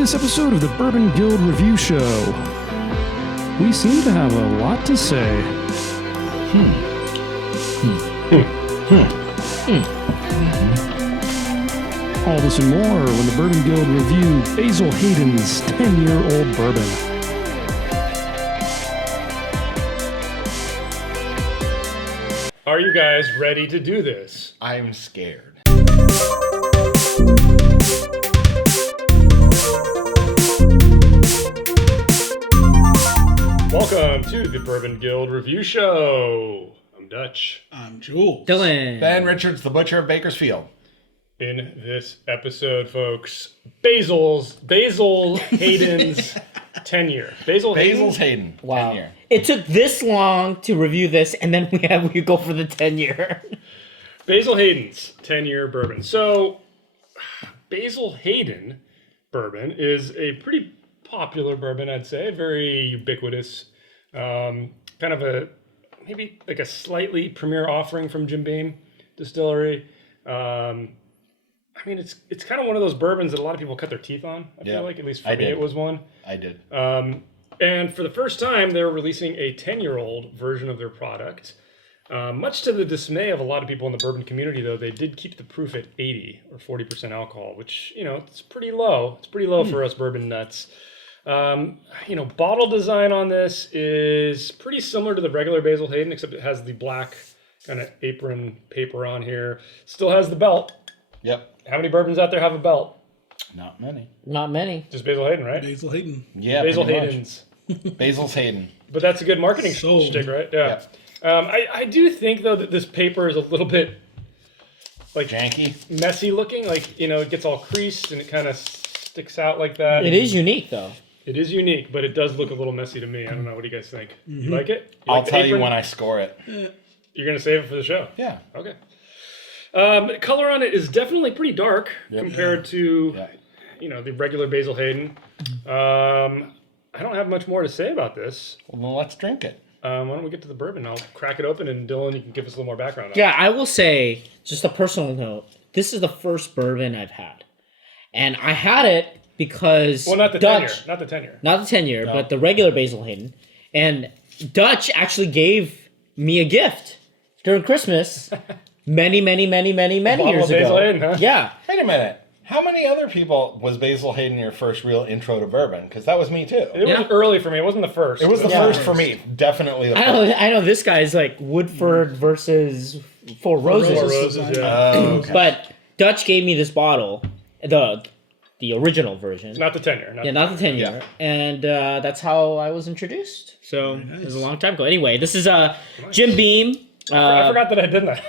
this episode of the Bourbon Guild Review Show. We seem to have a lot to say. All this and more when the Bourbon Guild review Basil Hayden's 10-year-old bourbon. Are you guys ready to do this? I'm scared. Welcome to the Bourbon Guild Review Show. I'm Dutch. I'm Jules. Dylan. Ben Richards, the Butcher of Bakersfield. In this episode, folks, Basil Hayden's 10-year. Basil's Hayden. Wow. 10 year. It took this long to review this, and then we go for the 10-year. Basil Hayden's 10-year bourbon. So, Basil Hayden bourbon is a pretty popular bourbon, I'd say. Very ubiquitous. Kind of maybe like a slightly premier offering from Jim Beam Distillery. I mean, it's kind of one of those bourbons that a lot of people cut their teeth on. I feel like, at least for me, it was one. I did. And for the first time, they're releasing a 10-year-old version of their product. Much to the dismay of a lot of people in the bourbon community, though, they did keep the proof at 80 or 40% alcohol, which, it's pretty low. It's pretty low for us bourbon nuts. Bottle design on this is pretty similar to the regular Basil Hayden, except it has the black kind of apron paper on here. Still has the belt. Yep. How many bourbons out there have a belt? Not many. Not many. Just Basil Hayden, right? Basil Hayden. Yeah. Basil pretty much. Hayden's. Basil's Hayden. But that's a good marketing shtick, right? Yeah. I do think, though, that this paper is a little bit Janky. messy looking. It gets all creased and it kind of sticks out like that. It is unique, though. It is unique, but it does look a little messy to me. I don't know. What do you guys think? You like it? I'll tell you when I score it. You're going to save it for the show? Yeah. Okay. Color on it is definitely pretty dark compared to, the regular Basil Hayden. I don't have much more to say about this. Well, let's drink it. Why don't we get to the bourbon? I'll crack it open, and Dylan, you can give us a little more background on it. Yeah, I will say, just a personal note, this is the first bourbon I've had. And I had it because not the Dutch, 10-year. Not the 10-year. Not the 10-year, but the regular Basil Hayden. And Dutch actually gave me a gift during Christmas many years ago. Basil Hayden, huh? Yeah. Wait a minute. How many other people was Basil Hayden your first real intro to bourbon? Because that was me too. It was early for me. It wasn't the first. It was the first for me. Definitely the first. I know this guy's like Woodford versus Four Roses. Four Roses, yeah. Okay. But Dutch gave me this bottle, the original version. Not the 10-year. Not the 10-year. Yeah. And that's how I was introduced. So it was a long time ago. Anyway, this is Jim Beam. I forgot that I did that.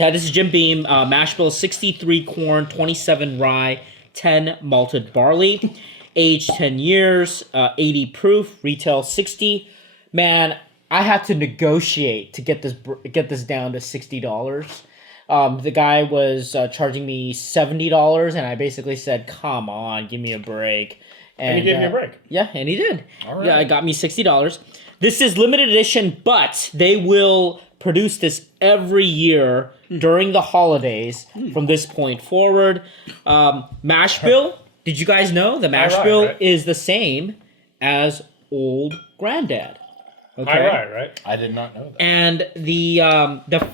Yeah, this is Jim Beam. Mash bill 63 corn, 27 rye, 10 malted barley, aged 10 years, 80 proof, retail 60. Man, I had to negotiate to get this down to $60. The guy was charging me $70, and I basically said, "Come on, give me a break." And he gave me a break. Yeah, and he did. All right. Yeah, it got me $60. This is limited edition, but they will produce this every year during the holidays from this point forward. Mash bill, did you guys know the mash bill is the same as Old Granddad? Okay. High rye, right? I did not know that. And the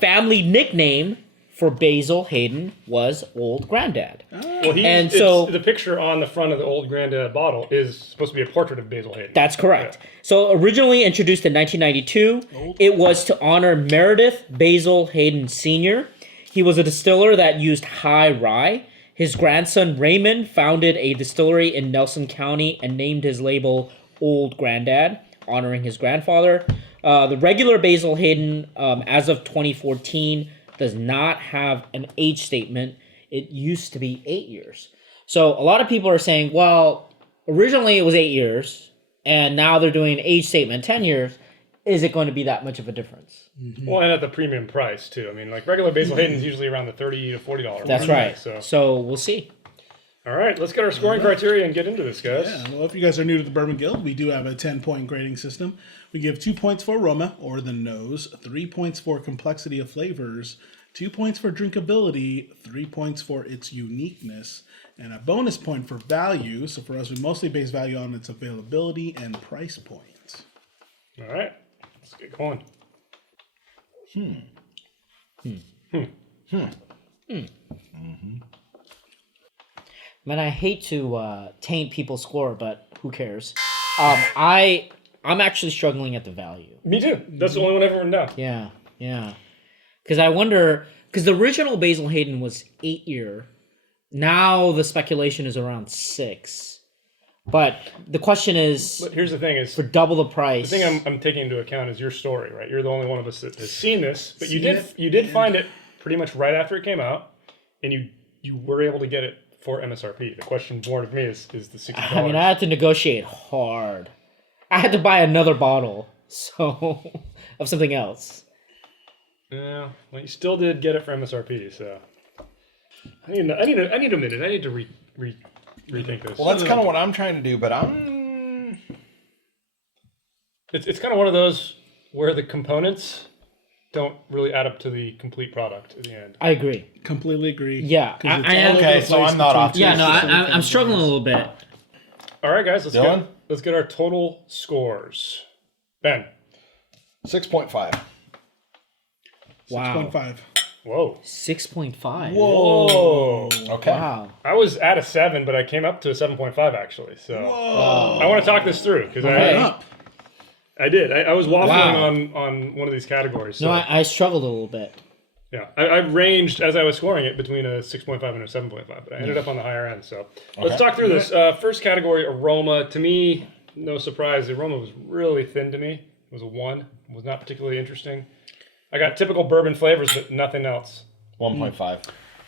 family nickname for Basil Hayden was Old Granddad. Well, the picture on the front of the Old Granddad bottle is supposed to be a portrait of Basil Hayden. That's correct. Yeah. So originally introduced in 1992, it was to honor Meredith Basil Hayden Sr. He was a distiller that used high rye. His grandson Raymond founded a distillery in Nelson County and named his label Old Granddad, honoring his grandfather. The regular Basil Hayden, as of 2014, does not have an age statement. It used to be 8 years. So a lot of people are saying, well, originally it was 8 years, and now they're doing an age statement 10 years. Is it going to be that much of a difference? Mm-hmm. Well, and at the premium price, too. I mean, regular Basil Hayden is usually around the $30 to $40 That's mark, right. So we'll see. All right, let's get our scoring criteria and get into this, guys. Yeah, well, if you guys are new to the Bourbon Guild, we do have a 10-point grading system. We give 2 points for aroma, or the nose, 3 points for complexity of flavors, 2 points for drinkability, 3 points for its uniqueness, and a bonus point for value. So for us, we mostly base value on its availability and price point. All right, let's get going. Man, I hate to taint people's score, but who cares? I'm actually struggling at the value. Me too. That's the only one I've written down. Yeah. Because I wonder, because the original Basil Hayden was 8-year. Now the speculation is around 6. But the question is, But here's the thing: is for double the price. the thing I'm taking into account is your story, right? You're the only one of us that has seen this, but you Seen did it, you did find it pretty much right after it came out, and you were able to get it for MSRP. The question born of me is the $60. I mean, I had to negotiate hard. I had to buy another bottle, so of something else. Yeah, well, you still did get it for MSRP, so I need a minute. I need to rethink this. Well, that's kind of what I'm trying to do, but It's kind of one of those where the components don't really add up to the complete product at the end. I agree. Completely agree. Yeah, 'Cause it's I all am- over Okay, the so place I'm not between off. two Yeah, no, specific I'm struggling a things. little bit. All right, guys, Dylan? let's get our total scores. Ben, 6.5. Wow, 6.5. whoa, 6.5. whoa. Okay. Wow. I was at a 7, but I came up to a 7.5 actually. So I want to talk this through because Right I up. I did. I was waffling Wow. on one of these categories. So. No, I struggled a little bit. Yeah, I ranged as I was scoring it between a 6.5 and a 7.5, but I ended up on the higher end. So let's talk through this. First category, aroma. To me, no surprise, the aroma was really thin to me. It was a 1. It was not particularly interesting. I got typical bourbon flavors, but nothing else. 1.5.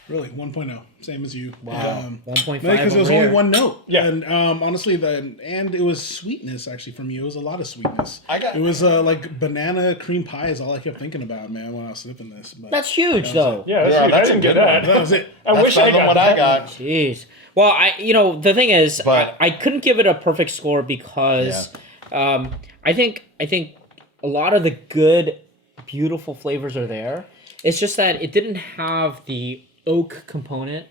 Really, 1.0. Same as you. Wow. 1.5 Because there was over only here. one note. Yeah. And honestly, and it was sweetness, actually, from you. It was a lot of sweetness. I got- It was like banana cream pie is all I kept thinking about, man, when I was sipping this. But That's huge, though. Yeah, that's, Yeah, huge. that's I a didn't get good that. one. that was it. I That's wish I better than got what that. I got. Jeez. Well, the thing is, But- I couldn't give it a perfect score because I think a lot of the good, beautiful flavors are there. It's just that it didn't have the oak component.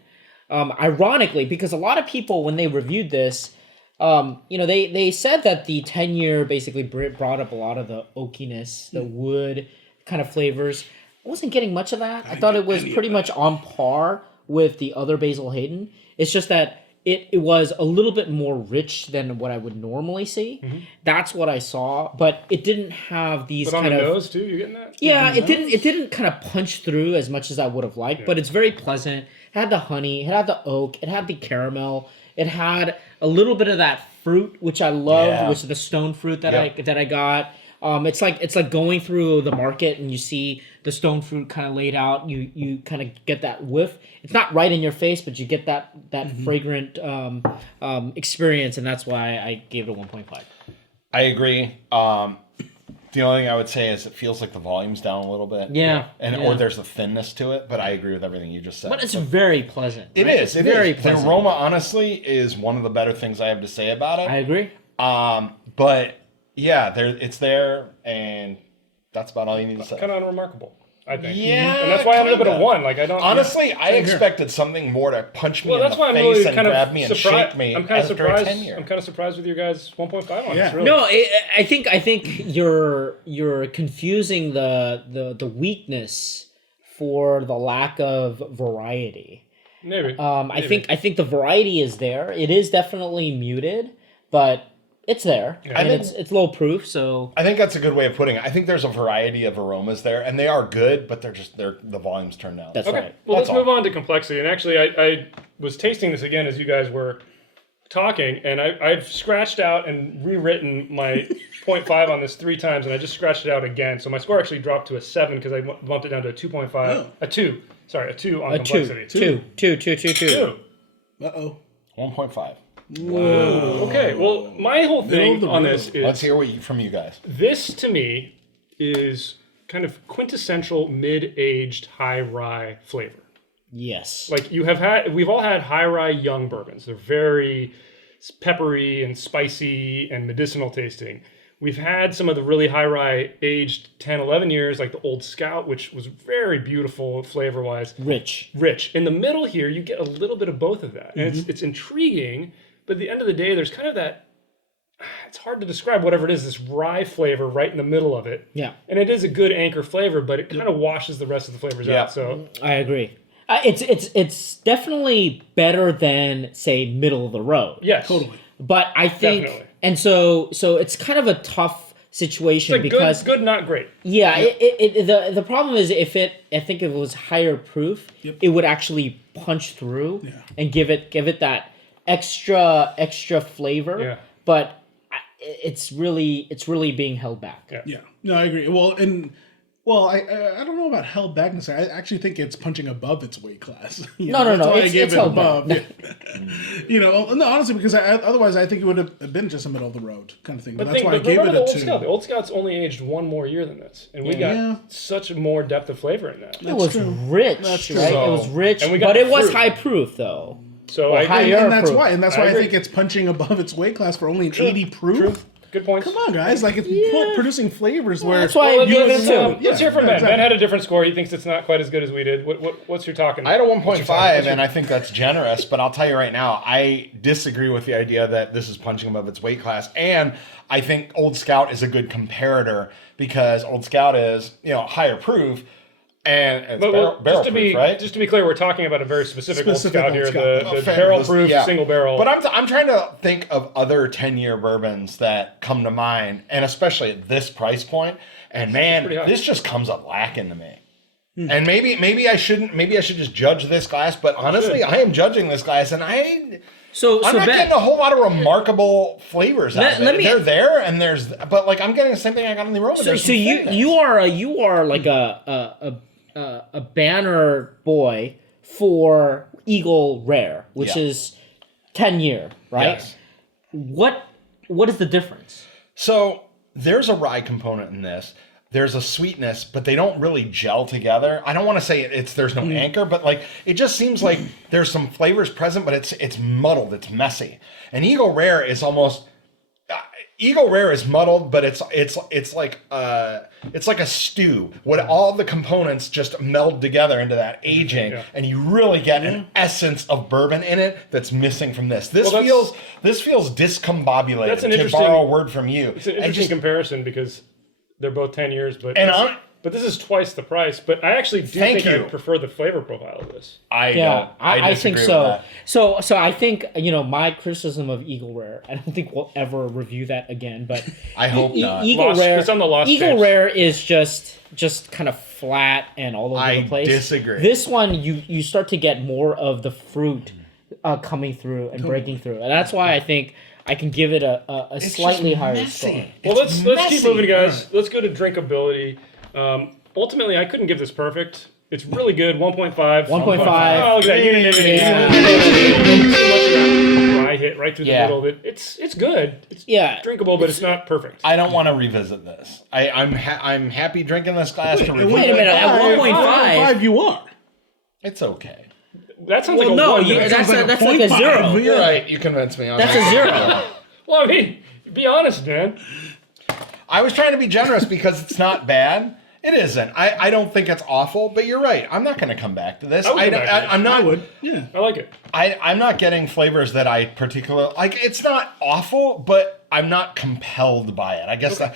Ironically, because a lot of people, when they reviewed this, they said that the 10-year basically brought up a lot of the oakiness, the wood kind of flavors. I wasn't getting much of that. I thought it was pretty much on par with the other Basil Hayden. It's just that it was a little bit more rich than what I would normally see. That's what I saw, but it didn't have these But on kind the of nose too, you getting that? yeah, it didn't kind of punch through as much as I would have liked, but it's very pleasant. It had the honey, it had the oak, it had the caramel, it had a little bit of that fruit, which I loved, Yeah. which is the stone fruit that I got. It's like going through the market and you see the stone fruit kind of laid out. You kind of get that whiff. It's not right in your face, but you get that fragrant experience, and that's why I gave it a 1.5. I agree. The only thing I would say is it feels like the volume's down a little bit. Yeah, Or there's a thinness to it, but I agree with everything you just said. But it's very pleasant. It right? is. It's It very is. pleasant. The aroma, honestly, is one of the better things I have to say about it. I agree. But yeah, it's there, and that's about all you need to say. Kind of unremarkable, I think. Yeah, and that's why I ended up at a kinda. 1. Like I don't Honestly, I expected something more to punch me Well, in that's the why I'm face really and kind grab of me and surprised. shake me I'm kind of after surprised. a 10-year. I'm kind of surprised with your guys' 1.5 on Yeah. this. Really. No, I think you're confusing the weakness for the lack of variety. Maybe. I think the variety is there. It is definitely muted, but it's there. Yeah. And I it's low proof, so I think that's a good way of putting it. I think there's a variety of aromas there, and they are good, but the volume's turned down. that's Okay, right. well, That's let's move on to complexity. And actually, I was tasting this again as you guys were talking, and I've scratched out and rewritten my 0.5 on this 3 times, and I just scratched it out again. So my score actually dropped to a 7 because I bumped it down to a 2.5. Oh. A 2. Sorry, a 2 on A complexity. two. 2. Uh-oh. 1.5. Okay, well, my whole thing Middle of the on road. this is Let's hear from you guys. this to me is kind of quintessential mid-aged high rye flavor. Yes. Like we've all had high rye young bourbons. They're very peppery and spicy and medicinal tasting. We've had some of the really high rye aged 10, 11 years, like the Old Scout, which was very beautiful flavor-wise. Rich. In the middle here, you get a little bit of both of that. And it's intriguing, but at the end of the day, there's kind of that, it's hard to describe whatever it is, this rye flavor right in the middle of it. Yeah. And it is a good anchor flavor, but it kind of washes the rest of the flavors out. So I agree. It's definitely better than, say, middle of the road. yes. Totally. But I think, Definitely. and so it's kind of a tough situation It's like because good, not great. yeah, the problem is I think if it was higher proof, it would actually punch through and give it that extra flavor. Yeah. But it's really being held back. Yeah. No, I agree. I don't know about held back necessarily. I actually think it's punching above its weight class. No, That's why I it's gave it held above. back. No, honestly, because otherwise I think it would have been just a middle of the road kind of thing. But that's why I but gave it remember a the 2. Old Scout. The Old Scout's only aged one more year than this, and we got such more depth of flavor in that. It was true. rich, That's true. right? So- it was rich, and we got but the it was fruit. high proof though. So Well, I agree. higher And that's proof. why. And that's I why I agree. think it's punching above its weight class for only an 80 proof. Good points. Come on, guys! Like it's producing flavors where That's why I Let's, give it a let's, 2. let's hear from Ben. exactly. Ben had a different score. He thinks it's not quite as good as we did. What's your talking? I had a what's your 1.5, talking? and I think that's generous, but I'll tell you right now, I disagree with the idea that this is punching above its weight class. And I think Old Scout is a good comparator because Old Scout is, higher proof and it's But barrel proof, right? just to be clear, we're talking about a very specific Old Specific Scout Old here, Scout. the Fair. barrel proof Yeah. single barrel. But I'm trying to think of other 10-year bourbons that come to mind, and especially at this price point. And man, pretty high. this just comes up lacking to me. And maybe I shouldn't. Maybe I should just judge this glass. But honestly, I am judging this glass, and I'm So not Ben, getting a whole lot of remarkable flavors out of Let it. me- They're there, and but like I'm getting the same thing I got in the Aroma. so There's some thickness. you are like a banner boy for Eagle Rare, which Yeah. is 10-year, right? Yes. What is the difference? So there's a rye component in this. There's a sweetness, but they don't really gel together. I don't want to say there's no anchor, but like it just seems like there's some flavors present, but it's muddled, it's messy. And Eagle Rare is almost Eagle Rare is muddled, but it's like a stew. What all the components just meld together into that aging, and you really get an essence of bourbon in it that's missing from this. This feels discombobulated. That's an to interesting- borrow a word from you. it's an interesting comparison because they're both 10 years, but And this is twice the price. But I actually do Thank think I you. prefer the flavor profile of this. I think disagree so. with that. So I think my criticism of Eagle Rare. I don't think we'll ever review that again. But I hope not. Eagle Lost- Rare. it's on the Lost Eagle tapes. Rare is just kind of flat and all over I the place. disagree. This one you start to get more of the fruit coming through and breaking through, and that's why I think I can give it a slightly just higher messy. score. Well, let's keep moving, guys. Let's go to drinkability. Ultimately, I couldn't give this perfect. It's really good. 1.5. 1.5. Oh, look at that unanimity. Yeah. Too much of that rye hit right through the Yeah. middle of it. It's good. It's Yeah. drinkable, but it's not perfect. I don't want to revisit this. I'm happy drinking this glass to review Wait a it. minute. At 1.5. 1.5 you are. It's okay. That sounds Well, like a no, one. to me. that's like a like a 0.5. 0. Yeah. You're right. You convinced me. That's a 0. Well, I mean, be honest, man. I was trying to be generous because it's not bad. It isn't. I don't think it's awful, but you're right. I'm not going to come back to this. I would come back to this. I'm not. I would. Yeah. I like it. I'm not getting flavors that I particularly like. It's not awful, but I'm not compelled by it. I guess that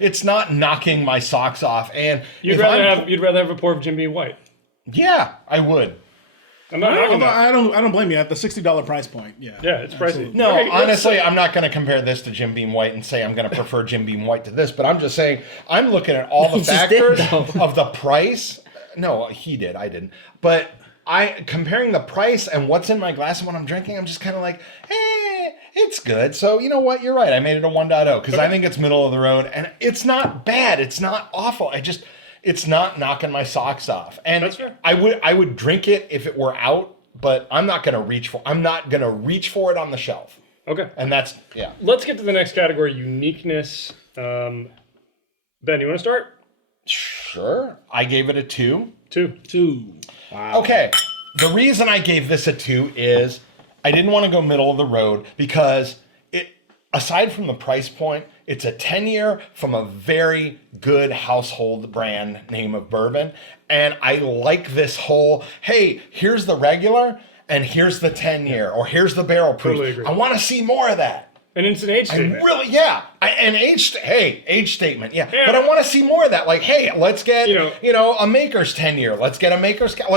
it's not knocking my socks off. And You'd if rather I'm- have a pour of Jim Beam White. Yeah, I would. I'm not knocking Although that. I don't blame you at the $60 price point. Yeah. Yeah, it's pricey. Absolutely. No, Okay, let's- honestly, I'm not going to compare this to Jim Beam White and say I'm going to prefer Jim Beam White to this, but I'm just saying I'm looking at all the He just did, factors though. of the price. No, he did. I didn't. But comparing the price and what's in my glass and what I'm drinking, I'm just kind of like, it's good. So you know what? You're right. I made it a 1.0 because I think it's middle of the road and it's not bad. It's not awful. It's not knocking my socks off. And That's fair. I would drink it if it were out, but I'm not going to reach for it on the shelf. Okay. And that's, yeah. Let's get to the next category, uniqueness. Ben, you want to start? Sure. I gave it a 2. 2. 2. Okay. The reason I gave this a 2 is I didn't want to go middle of the road because aside from the price point, It's a 10-year from a very good household brand name of bourbon. And I like this whole, hey, here's the regular and here's the 10-year or here's the barrel proof. Totally agree. I want to see more of that. And it's an age statement. Age statement, yeah. But I want to see more of that. Like, hey, let's get, a Maker's 10-year. Let's get a Maker's, Not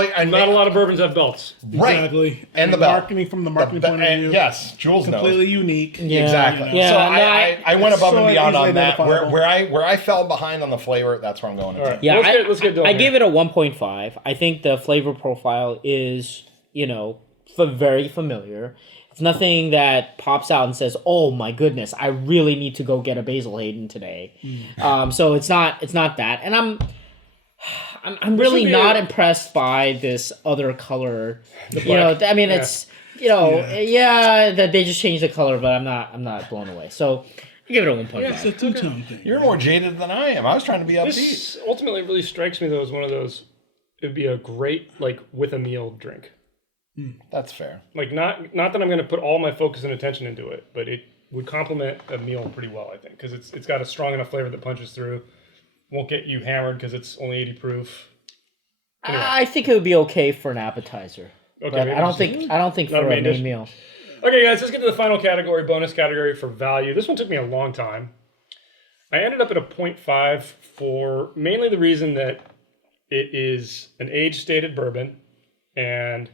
a lot of bourbons have belts. Right. Exactly. And the belt. marketing from the marketing point of view. Yes, Jules knows. Completely unique. Yeah. Exactly. Yeah, So no, I went above and so beyond easily on that. identifiable. Where I fell behind on the flavor, that's where I'm going. All right. Yeah, Let's get Dylan I here. gave it a 1.5. I think the flavor profile is, very familiar. It's nothing that pops out and says, "Oh my goodness, I really need to go get a Basil Hayden today." So it's not that, and I'm really not impressed by this other color. I mean, it's that they just changed the color, but I'm not blown away. So I give it a 1.5. It's a two-tone thing. You're more jaded than I am. I was trying to be upbeat. This ultimately really strikes me though as one of those. It'd be a great with a meal drink. That's fair. Not that I'm going to put all my focus and attention into it, but it would complement a meal pretty well, I think, because it's got a strong enough flavor that punches through. Won't get you hammered because it's only 80 proof. Anyway. I think it would be okay for an appetizer. Okay, But maybe I don't think not for a a main main dish. meal. Okay, guys, let's get to the final category, bonus category for value. This one took me a long time. I ended up at a 0.5 for mainly the reason that it is an age-stated bourbon, and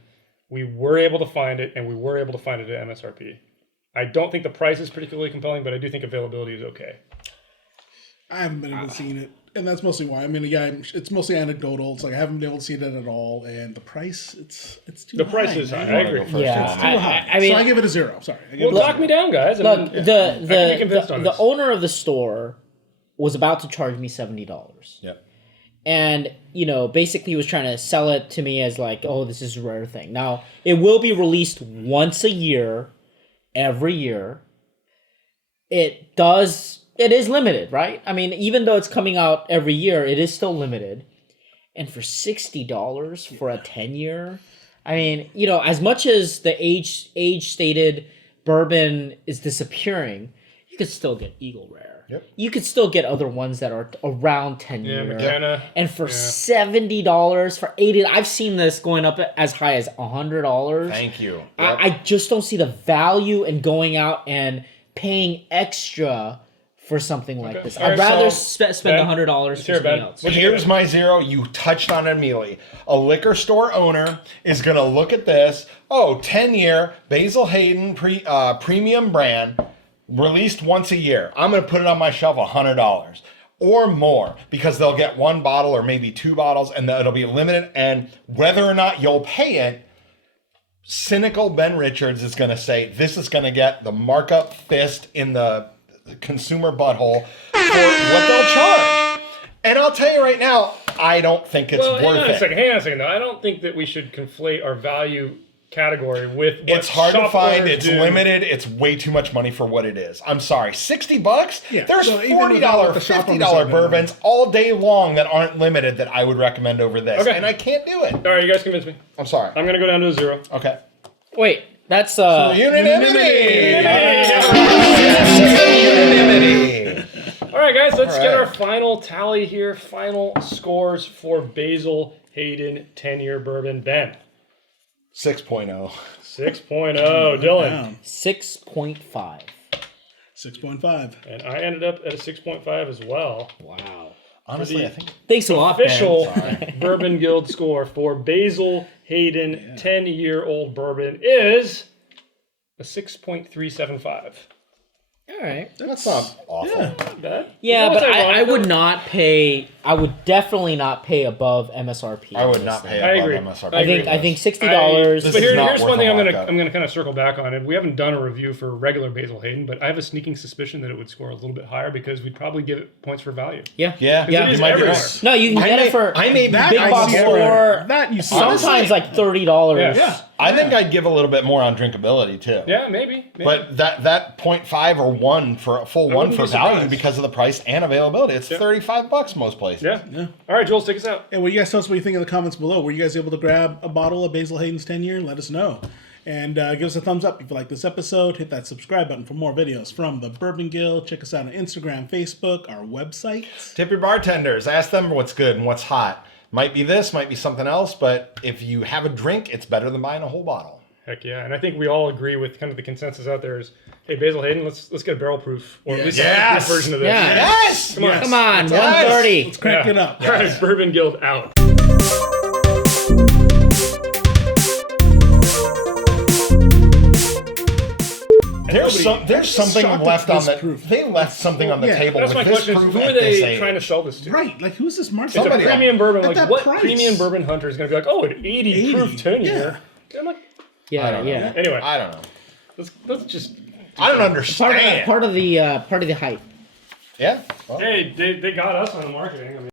we were able to find it, and we were able to find it at MSRP. I don't think the price is particularly compelling, but I do think availability is okay. I haven't been able to see it, and that's mostly why. I mean, yeah, it's mostly anecdotal. It's like I haven't been able to see it at all, and the price, it's too high. The price is high. man. I agree. Yeah, It's too high. I mean, so I give it a 0. Sorry. I give Well, it a talk 0. me down, guys. I look, mean, I can be convinced on the this. owner of the store was about to charge me $70. Yep. And, basically he was trying to sell it to me as like, oh, this is a rare thing. Now, it will be released once a year, every year. It is limited, right? I mean, even though it's coming out every year, it is still limited. And for $60 for a 10-year, I mean, as much as the age-stated bourbon is disappearing, you could still get Eagle Rare. Yep. You could still get other ones that are around 10 Yeah, years. McKenna. And for $70, for $80, I've seen this going up as high as $100. Thank you. I just don't see the value in going out and paying extra for something like this. All I'd right, rather so, spend Ben, $100 for here, something Ben. else. What'd you Here's give it? my 0. You touched on it immediately. A liquor store owner is going to look at this. Oh, 10-year Basil Hayden premium brand, released once a year. I'm going to put it on my shelf $100 or more because they'll get one bottle or maybe 2 bottles and it'll be limited. And whether or not you'll pay it, cynical Ben Richards is going to say this is going to get the markup fist in the consumer butthole for what they'll charge. And I'll tell you right now, I don't think it's worth Hang on it. a second, though. I don't think that we should conflate our value category with what It's hard to shop find. owners It's do. limited. It's way too much money for what it is. I'm sorry. $60? Yeah, There's so even $40, without what the shop owners $50 have been bourbons all day long that aren't limited that I would recommend over this. Okay. And I can't do it. All right, you guys convinced me. I'm sorry. I'm going to go down to a 0. Okay. Wait, that's Unanimity! All right, guys, let's All get right. our final tally here. Final scores for Basil Hayden 10-year bourbon. Ben, 6.0. 6.0. Dylan. Down. 6.5. 6.5. And I ended up at a 6.5 as well. Wow. Honestly, I think Thanks a lot, Ben. Official Bourbon Guild score for Basil Hayden 10-year-old bourbon is a 6.375. All right. that's not awful. Yeah. Not bad. Yeah, You know but what's I ironic, would though? not pay. I would definitely not pay above MSRP. I on would this not thing. pay I above agree. MSRP. I think $60. This But is not here's worth one thing a I'm markup. gonna kind of circle back on. And we haven't done a review for regular Basil Hayden, but I have a sneaking suspicion that it would score a little bit higher because we'd probably give it points for value. Yeah. Yeah, Yeah. It is you might be everywhere. right. No, you can get it for I may be That big I box see store. everywhere. That you see. Sometimes like $30. Yeah. I think I'd give a little bit more on drinkability too. Yeah, maybe. But that 0.5 or 1 for a full 1 wouldn't for be value surprised. because of the price and availability. It's $35 most places. Yeah. All right, Jules, take us out. Hey, well, you guys tell us what you think in the comments below. Were you guys able to grab a bottle of Basil Hayden's 10 year? Let us know. And give us a thumbs up if you like this episode. Hit that subscribe button for more videos from the Bourbon Guild. Check us out on Instagram, Facebook, our website. Tip your bartenders. Ask them what's good and what's hot. Might be this, might be something else, but if you have a drink, it's better than buying a whole bottle. Heck yeah. And I think we all agree with kind of the consensus out there is, hey, Basil Hayden, let's get a barrel proof, or at least a Yes. proof version of this. Yeah. Yes! Come on. Yes. Come on, Yes. 130. Let's crank it up. All right, Bourbon Guild out. There's something shocked left at on this the. proof. They left something on the Yeah. table That's with my this question. proof Who are at this they age. trying to sell this to? Right. Like, who's this market? It's a Somebody premium bourbon. At Like, that what price. premium bourbon hunter is going to be like, oh, an 80 proof 10 year? I'm like, Yeah, I don't know. yeah. anyway, I don't know. let's just. I don't understand. Part of the hype. Yeah. Well. Hey, they got us on the marketing. I mean.